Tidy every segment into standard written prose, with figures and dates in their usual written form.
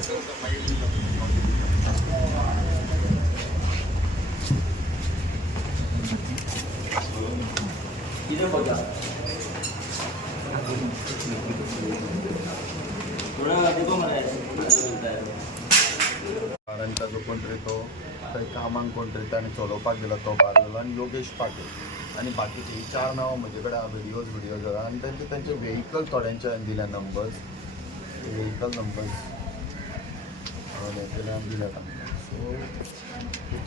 जो कोण तरी तो काही कामांक कोण तरी ताणें चलोवपाक गेलो तो भाग गेलो आनी योगेश पाटील आनी बाकीची 4 नांवां म्हजे कडेन व्हिडिओज आसा आनी तेंचे व्हेहिकल थोड्यांचे हांवें दिल्या नंबर्स व्हेहिकल नंबर्स हांवें दिल्या तांकां सो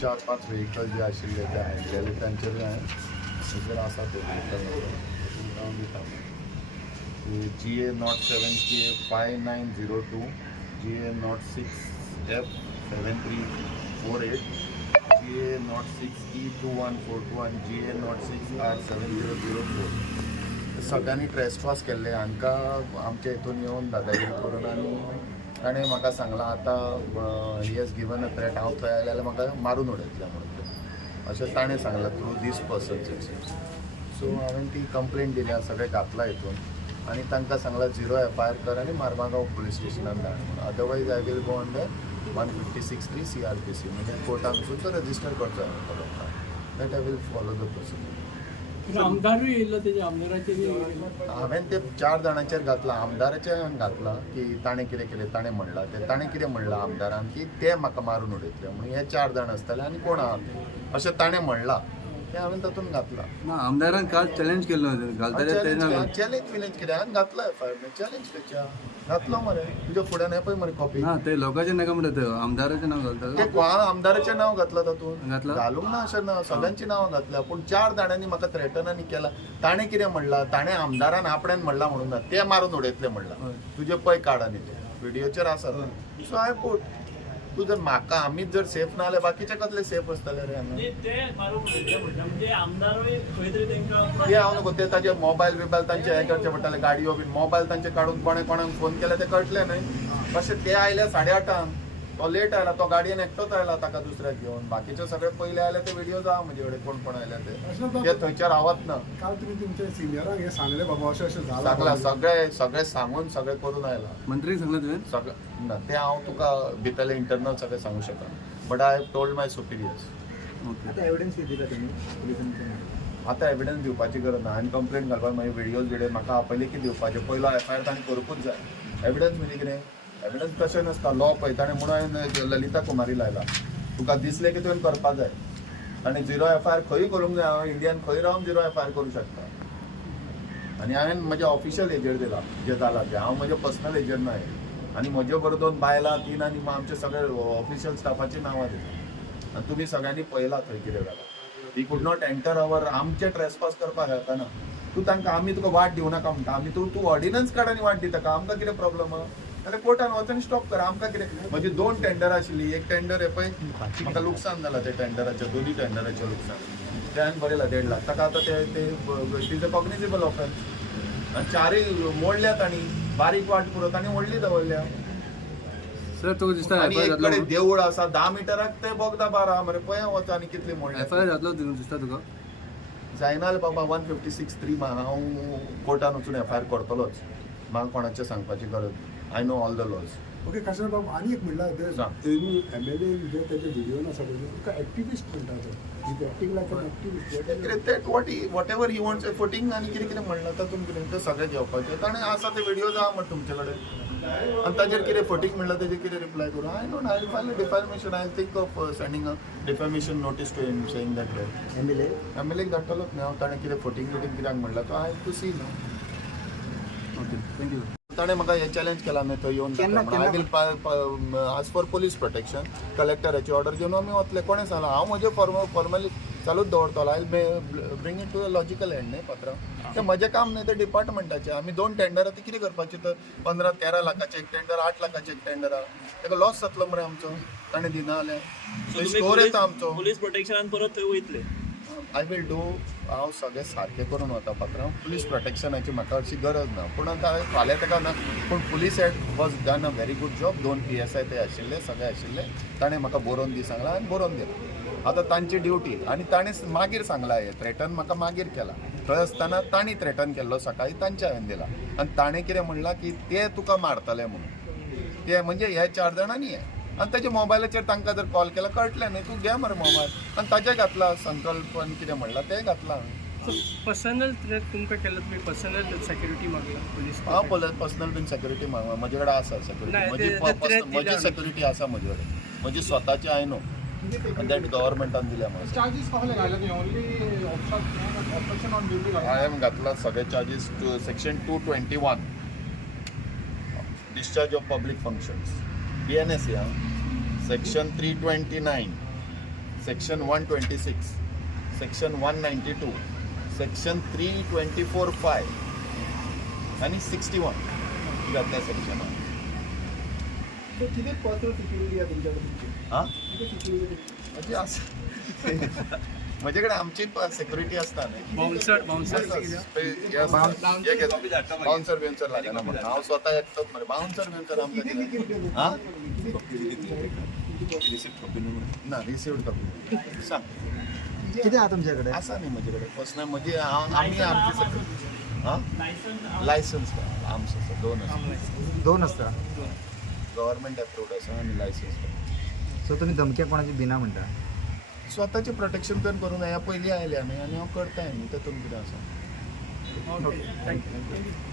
4-5 व्हेहिकल जे आशिल्ले ते हाडलेले तांचेर हांवें आसा ते व्हेहिकल नंबर दिता GA07K5902 GA06F7348 GA06E2142 आणि GA06R7004 सगळ्यांनी ट्रेसपास केल्ले हांकां आमच्या हितून येवन दादागिरी करून आनी ताणें म्हाका सांगलां आतां he has given a threat हांव थंय आयलें जाल्यार म्हाका मारून उडयतलें म्हणून अशें ताणें सांगलां थ्रू दीस पर्सन्स सो हांवें ती कंप्लेंट दिल्या सगळें घातला हितून आणि तांकां सांगलां 0 FIR कर आनी मारमागांव पुलीस स्टेशनान धाड म्हणून otherwise I will go under 156(3) CRPC म्हणजे कोर्टान वचून तो रजिस्टर करचो that I will follow the procedure. आमदारूय येयल्लो तेच्या आमदाराचेर हांवें ते 4 जाणांचेर घातला आमदाराचेर घातला की ताणें कितें केलें ताणें म्हणलां ते ताणें कितें म्हणलां आमदारान की ते म्हाका मारून उडयतले म्हणून हे 4 जाण आसतले आनी कोण आहा अशें ताणें म्हणलां ते हांवें तातूंत घातलां. ना आमदारान काल चॅलेंज केल्लो चॅलेंज कितें हांवें घातला FIR चॅलेंज तेच्या घातलो मरे तुज्या फुड्यान हे पळय मरे कॉपी ना ते लोकांचें नाका म्हणटा ते आमदाराचें नांव घालता ते आमदाराचें नांव घातलां तातूंत घालूंक ना अशें ना सगळ्यांची नांवां घातल्या पूण 4 जाणांनी म्हाका थ्रेटनांनी केला ताणें कितें म्हणलां ताणें आमदारान आपणान म्हणलां म्हणून ना ते मारून उडयतले म्हणलां तुजे पळय कार्ड आनी ते व्हिडिओचेर आसा सो हांवें पळय तू जर म्हाका आमीच जर सेफ ना जाल्यार बाकीचे कसले सेफ आसतले रे ते हांव नको ते ताजे मोबायल बिबायल तांचे हे करचे पडटले गाडयो बी मोबायल तांचे काडून कोणें कोणाक फोन केले ते कळटले न्हय अशें ते आयले 8:30 तो लेट आयला तो गाडयेन एकटोच आयला ताका दुसऱ्याक घेवन बाकीचे सगळे पयले आयले ते व्हिडिओज आहा म्हजे कडेन कोण कोण आयले ते थंयच्यार आवात ना काल तुमी तुमच्या सिनियरांक हे सांगले बाबा अशें अशें जालां सांगला सगळे सांगून सगळे करून आयला मंत्रीक सांगला तुवें सगळें ना ते हांव तुका भितरले इंटरनल सगळें सांगू शकना बट आय हॅव टोल्ड माय सुपिरियर्स. आतां एविडन्स दिला तुमी पुलिसांनी आतां एविडन्स दिवपाची गरज ना हांवें कंप्लेंट घालपाक मागीर व्हिडिओज म्हाका पयलीं कितें दिवपाचें पयलो FIR ताणें करूंकूच जाय एविडन्स म्हणजे कितें एविडन्स तशें नसता लॉ पळय ताणें म्हणून हांवें ललिता कुमारी लायला तुका दिसलें की तुवें करपाक जाय आनी 0 FIR खंय करूंक जाय हांव इंडियान खंय रावन 0 FIR करूंक शकता आनी हांवें म्हज्या ऑफिशियल हेजेर दिला जे जाला ते हांव म्हज्या पर्सनल हेजेर न्हय आनी म्हजे बरोबर 2 बायलां 3 आनी आमचे सगळे ऑफिशियल स्टाफाची नांवां दिता आनी तुमी सगळ्यांनी पळयलां थंय कितें जालां ती कूड नॉट एंटर अवर आमचे ट्रेसपास करपाक येताना तूं तांकां आमी तुका वाट दिवं नाका म्हणटा आमी तूं ऑर्डिनन्स काड आनी वाट दिता आमकां कितें प्रॉब्लम जाल्यार कोर्टान वच आनी स्टॉप कर आमकां कितें म्हजी 2 टेंडर आशिल्ली एक टेंडर हे पळय म्हाका लुकसाण जालां ते टेंडराचें 2 टेंडराचें लुकसाण ते हांवें बरयलां 1.5 लाख ताका आतां ते इज अ कॉग्निजेबल ऑफेन्स आनी 4य मोडल्यात आनी बारीक वाट पुरो तांणी व्हडली दवरल्या सर तुका दिसता आनी एक कडेन देवूळ आसा 10 मिटराक ते बोगदा बारा मरे पळय वच आनी कितली मोडल्या FIR जातलो दिसता तुका जायना जाल्यार बाबा 156(3) हांव कोर्टान वचून FIR करतलोच म्हाका कोणाचें सांगपाची गरज I know all the laws. Okay Kashnath Baba आनी एक म्हणल्यार तेमी MLA जे तेजे व्हिडिओन आसा पळय तुका एक्टिविस्ट म्हणटा ते acting like an activist whatever he ही वॉन्ट्स फुटींग आनी कितें कितें म्हणलां तातूंत कितें ते सगळें घेवपाचें ताणें आसा ते व्हिडिओज आहा म्हणटा तुमचे कडेन आनी ताजेर कितें फुटींग म्हणलां तेजेर कितें रिप्लाय करूं I don't I file defamation I think of sending a defamation notice to him saying that MLA धाडटलोच न्ही हांव ताणें कितें फुटींग कित्याक म्हणलां तो आय हॅव टू सी न्हू. Okay thank you. ताणें म्हाका हे चॅलेंज केला न्ही थंय येवन I will ask for police protection कलेक्टराची ऑर्डर घेवन आमी वतले कोणें सांगलां हांव म्हजें फॉर्मली चालूच दवरतलो I bring it to a logical end न्ही पात्रांव तें म्हजें काम न्ही तें डिपार्टमेंटाचें आमी 2 टेंडरां ती कितें करपाचें तर 15-13 लाखाचें एक टेंडर 8 लाखाचें एक टेंडर आहा तेका लॉस जातलो मरे आमचो ताणें दिना जाल्यार स्टोर येता आमचो पुलीस प्रोटेक्शनान परत थंय वयतले आय वील डू हांव सगळें सारकें करून वता पात्रांव पुलीस प्रोटेक्शनाची म्हाका हरशी गरज ना पूण आतां फाल्यां ताका ना पूण police head was done a very good job 2 PSI ते आशिल्ले सगळे आशिल्ले ताणें म्हाका बरोवन दी सांगलां आनी बरोवन दिलें आतां तांची ड्युटी आनी ताणें मागीर सांगलां हे थ्रेटन म्हाका मागीर केला थंय आसतना तांणी थ्रेटन केल्लो सकाळीं तांचे हांवें दिला आनी ताणें कितें म्हणलां की ते तुका मारतले म्हणून ते म्हणजे ह्या 4 जाणांनी आहे आणि ताच्या मोबायलाचेर तांकां जर कॉल केला कळटलें न्ही तूं घे मरे मोबायल आणि ताजें घातला संकल्पन कितें म्हणला तें घातलां पर्सनल थ्रेट तुमकां केलं तुम्ही पर्सनल सिक्युरिटी मागला पोलीस हांव पर्सनल बीन सेक्युरिटी म्हजे कडेन आसा सेक्युरिटी नाही, म्हजी ते म्हजी दिला सेक्युरिटी आसा म्हजे कडेन म्हजी स्वताची हांवें न्हू दॅट गव्हर्मेंटान दिल्या म्हाका चार्जेस कसले घाले तुम्ही ओनली ऑब्स्ट्रक्शन ऑन ड्युटी हांवें घातला सगळे charges section 221 discharge of public functions BNS या सेक्शन 329 सेक्शन 126 सेक्शन 192 सेक्शन 324(5) आणि 61 घातल्या सेक्शनान किती पर्सनल सिक्युरिटी आहे तुमच्याकडे हां किती सिक्युरिटी म्हणजे असं म्हजे कडेन आमची सेक्युरिटी आसता न्ही बाउन्सर बाउन्सर बिउन्सर लागना म्हाका हांव स्वता एकटोच मरे बाउन्सर बिउन्सर आमकां कितें हां ना रिसिव्ड कॉपी सांग किती आहा तुमच्याकडे आसा न्ही म्हजे कडेन पर्सनल म्हणजे आमी आमची सेक्युरिटी हां लायसन्स आमचो आसा 2 आसा 2 असता गव्हर्मेंट अप्रूव्ड आसा आनी लायसन्स सो तुम्ही धमक्या कोणाची बिना म्हणटा स्वताचें प्रोटेक्शन तर करून ह्या पयलीं आयल्या न्ही आनी हांव करताय न्ही तातूंत कितें आसा थँक्यू